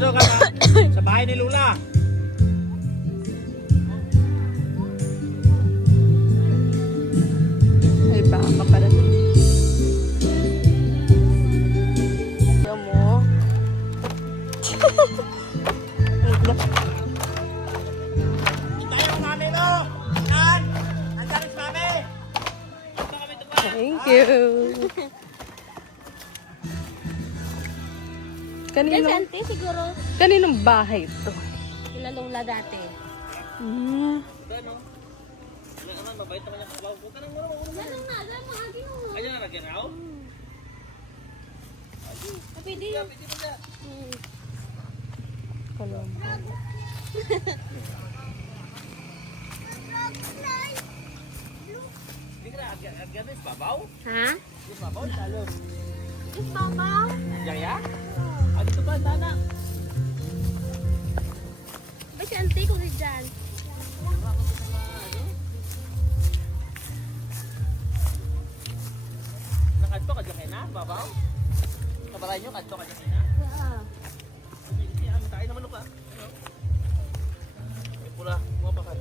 sigurado ka ba? Sa bahay ni Lula. Ay, baka pala. Ayaw mo. Tayo ang mami mo! Yan! Andiyan si mami! Thank you. Kasi auntie, siguro Kaninong bahay ito? ilalula dati. Hmm. Ano? Ano naman, mabait naman yung kabaw. Huwag ka nang muna mauna. Ganun na, ganun mga agyo. Ayan na, lagyan ako. Pwede. Pwede mo na. Hindi ka na, agyan na, babaw. Ha? Babaw, talo. Is babaw? Yaya? Ah, dito ba, Dana? Ba si auntie ko si Jan? Nakadto ka dyan na, babaw? Kabalay nyo, kadto ka dyan na. Sige, tayo naman ka. May pula, mga bakal.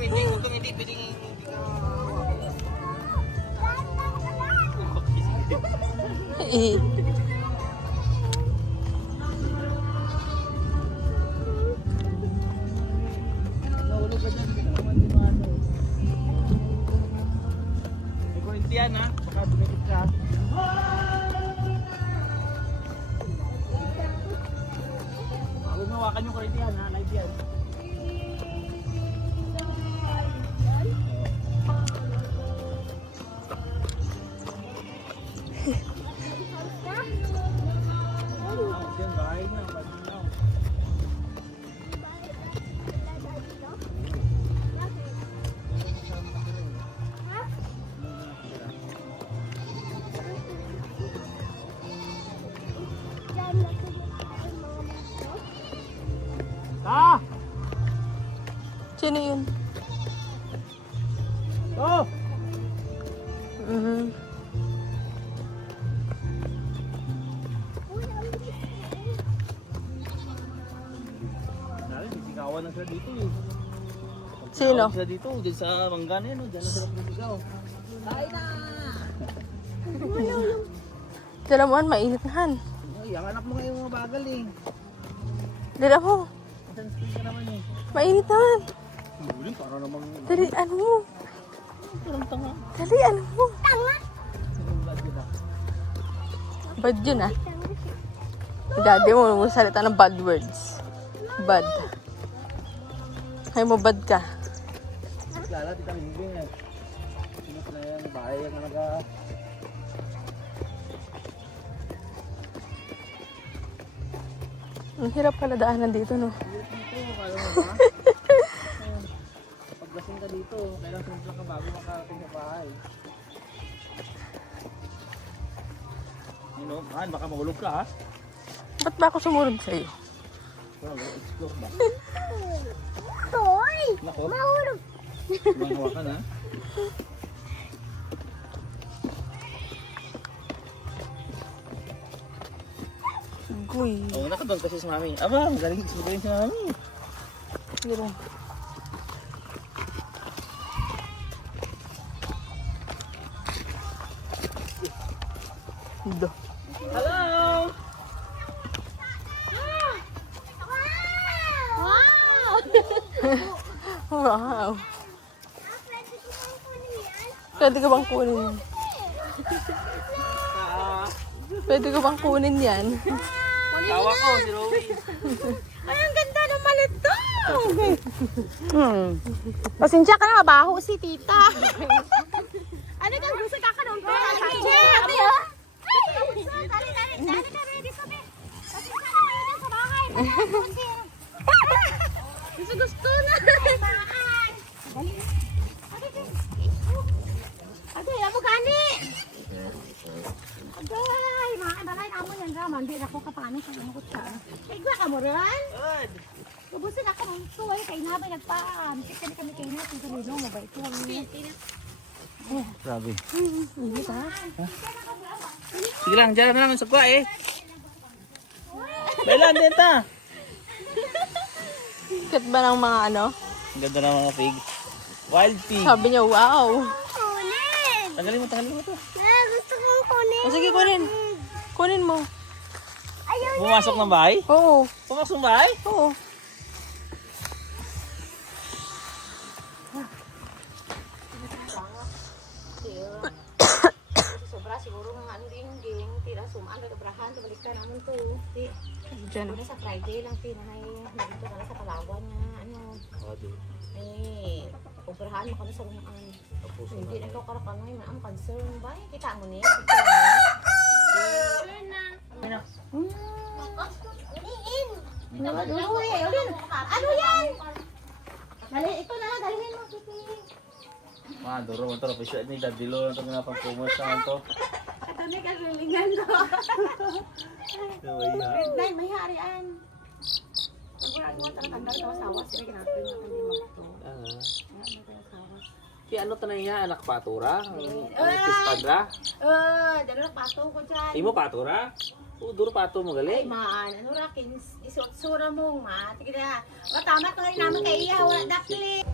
Huwag kang hindi, pwedeng hindi ka... Eh. Nahulog ka dyan, hindi ka naman din ano. May kurente yan ha, baka dumikit ka. Huwag mo hawakan yung kurente yan ha, live yan. Diyan, bahay na, paginaw. Ta! Sino yun? Oh! Mhm. Dali, sisigawan na sila dito eh. Sino? Sila dito, dyan sa Mangga na yun, dyan na sila sisigaw. Dala mo, mainit na han. Ay, ang anak mo ngayon mga bagal eh. Dala mo. Sunscreen ka naman eh. Mainit naman. Huli, para namang... Dali, ano mo? Parang tanga. Dali, ano mo? Bad yun ah. Daddy mo salita ng bad words. Bad. Ay mo bad ka. Lala, tita Mingbing eh. Sino na yan, bahay yan na naga... Ang hirap pala daanan dito, no? Dito, kaya mo ba? Pag lasing ka dito, kailangan sumunod ka bago makarating sa bahay. Ano, baka mahulog ka ha? Ba't ba ako sumunod sa'yo? Well, explore ba? Toy! Nako, Mahulog! mahawakan ha? Guy. Oo, nakabag kasi si mami. Aba, magaling sugayin si mami. Pero... Ito. Hello! Wow! Wow. Pwede ka bang kunin? Pwede ka bang kunin yan? Tawa ko, si Rowie. Ay, ang ganda ng malit to! Pasensya ka na, mabaho si tita. Ano kang gusto kakaroon pera? Ate, oh! Dali, ka ready sabi. Kasi sana kayo na sa bahay. Gusto na. Dali. Ate, amo gani. namin sa mga kutsara. Igwa ka mo rin? Good. Gubusin ako ng suway. Kaya nabay nagpaan. Kasi kami kayo natin sa nilong. Mabay ito. Grabe. Hindi ba? Sige lang, dyan na naman sa kwa eh. Bailan din ta. Kat ba ng mga ano? Ang ganda ng mga pig. Wild pig. Sabi niya, wow. Kunin! Tanggalin mo to. Gusto kong kunin. O sige, kunin. Kunin mo. Pumasok ng bahay? Oo. Pumasok ng bahay? Oo. Sobra siguro nga ano din ging tira sumaan ka brahan balik ka naman to. Di. Diyan. Sa Friday lang tinay nandito ka na sa Palawan nga ano. Eh, ubrahan mo kami sa lumaan. Hindi na ikaw karakanay man ang concern ba? Kita mo ni. Ano yan? Dali, ito na lang, dalhin mo, Pipi. Maduro mo to. Pisyo ni Dadilo na ito nga pang pumos naman to. Kami kagalingan to. Red may harian. Nagurag mo talaga ang dami asawa. Sige, ginapin mo hindi magto. Kaya ano tanay niya? Anak patura? Kispadra? Dalo na pato ko dyan. Imo patura? Duro pato mo Ay, galing. maan, ano ra, isuot-sura mo, ma. Tignan na. Tama ko rin naman kay iya, wala dakli.